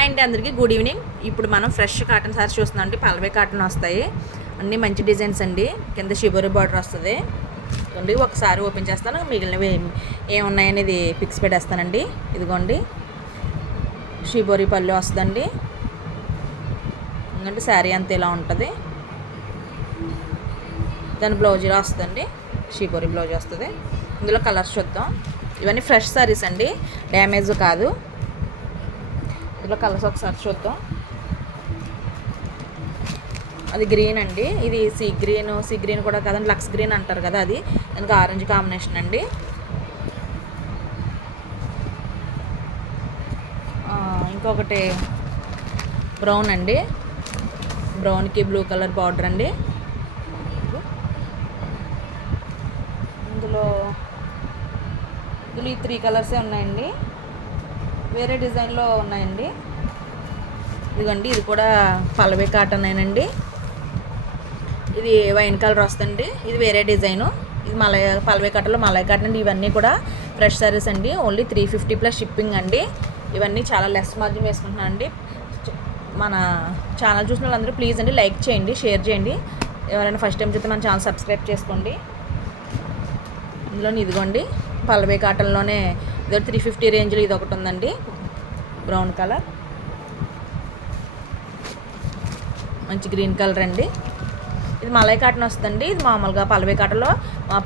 Hi అండి, అందరికీ good evening. ఇప్పుడు మనం ఫ్రెష్ కాటన్ సారీస్ చూస్తున్నాం అండి. పల్లవి కాటన్ వస్తాయి, అన్నీ మంచి డిజైన్స్ అండి. కింద షిబోరి బార్డర్ వస్తుంది అండి. ఒకసారి ఓపెన్ చేస్తాను, మిగిలినవి ఏమున్నాయనేది పిక్స్ పెట్టేస్తానండి. ఇదిగోండి, షిబోరి పళ్ళు వస్తుందండి. ఎందుకంటే శారీ అంతా ఇలా ఉంటుంది. దాని బ్లౌజ్ ఇలా వస్తుందండి, షిబోరి బ్లౌజ్ వస్తుంది. ఇందులో కలర్స్ చూద్దాం. ఇవన్నీ ఫ్రెష్ సారీస్ అండి, డ్యామేజ్ కాదు. ఇందులో కలర్స్ ఒకసారి చూద్దాం. అది గ్రీన్ అండి, ఇది సీ గ్రీన్ కూడా కదండి, లక్స్ గ్రీన్ అంటారు కదా, అది దానికి ఆరెంజ్ కాంబినేషన్ అండి. ఇంకొకటి బ్రౌన్ అండి, బ్రౌన్కి బ్లూ కలర్ బార్డర్ అండి. ఇందులో ఈ 3 కలర్సే ఉన్నాయండి, వేరే డిజైన్లో ఉన్నాయండి. ఇదిగోండి, ఇది కూడా పల్లవి కాటన్ అయినండి. ఇది వైన్ కలర్ వస్తుంది, ఇది వేరే డిజైను. ఇది పల్లవి కాటన్లో మలై కాటన్ అండి. ఇవన్నీ కూడా ఫ్రెష్ సారీస్ అండి. ఓన్లీ 350 ప్లస్ షిప్పింగ్ అండి. ఇవన్నీ చాలా లెస్ మార్జిన్ వేసుకుంటున్నాను అండి. మన ఛానల్ చూసిన వాళ్ళందరూ ప్లీజ్ అండి లైక్ చేయండి, షేర్ చేయండి. ఎవరైనా ఫస్ట్ టైం చూస్తే మన ఛానల్ సబ్స్క్రైబ్ చేసుకోండి. ఇందులో ఇదిగోండి, పల్లవి కాటన్లోనే ఇదో 350 రేంజ్లో ఇది ఒకటి ఉందండి, బ్రౌన్ కలర్, మంచి గ్రీన్ కలర్ అండి. ఇది మలై కాటన్ వస్తుందండి. ఇది మామూలుగా పల్లవి కాటన్లో ఇది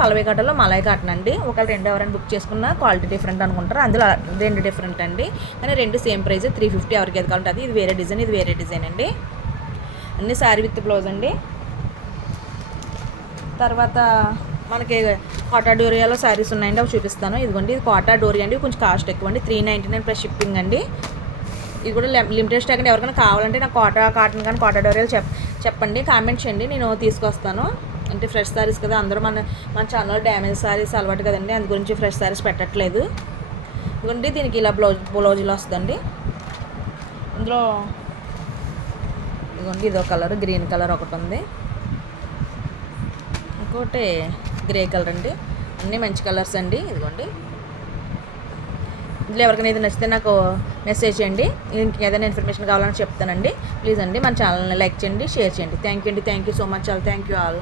పల్లవి కాటన్లో మలై కాటన్ అండి. ఒకవేళ రెండు ఎవరైనా బుక్ చేసుకున్న క్వాలిటీ డిఫరెంట్ అనుకుంటారు, అందులో రెండు డిఫరెంట్ అండి. కానీ రెండు సేమ్ ప్రైస్ 350. ఎవరికి ఏది కావాలంటే అది. ఇది వేరే డిజైన్, ఇది వేరే డిజైన్ అండి. అన్నీ శారీ విత్ బ్లౌజ్ అండి. తర్వాత మనకి కోటా డోరియాలో శారీస్ ఉన్నాయండి, అవి చూపిస్తాను. ఇదిగోండి, ఇది కోటా డోరియా అండి, కొంచెం కాస్ట్ ఎక్కువ అండి, 399 ప్లస్ షిప్పింగ్ అండి. ఇది కూడా లిమిటెడ్ స్టాక్ అండి. ఎవరికైనా కావాలంటే నాకు కోటా కాటన్ కానీ కోటా డోరియాలు చెప్పండి, కామెంట్ చేయండి, నేను తీసుకొస్తాను. అంటే ఫ్రెష్ శారీస్ కదా, అందరూ మన ఛానల్లో డ్యామేజ్ శారీస్ అలవాటు కదండి, అందు గురించి ఫ్రెష్ శారీస్ పెట్టట్లేదు. ఇదిగోండి, దీనికి ఇలా బ్లౌజ్లో వస్తుందండి. ఇందులో ఇదిగోండి, ఇదో కలర్ గ్రీన్ కలర్ ఒకటి ఉంది, ఇంకోటి గ్రే కలర్ అండి. అన్నీ మంచి కలర్స్ అండి. ఇదిగోండి, ఇందులో ఎవరికైనా ఇది నచ్చితే నాకు మెసేజ్ చేయండి. ఏదైనా ఇన్ఫర్మేషన్ కావాలని చెప్తానండి. ప్లీజ్ అండి మన ఛానల్ని లైక్ చేయండి, షేర్ చేయండి. థ్యాంక్ యూ అండి, thank you so much all, thank you all.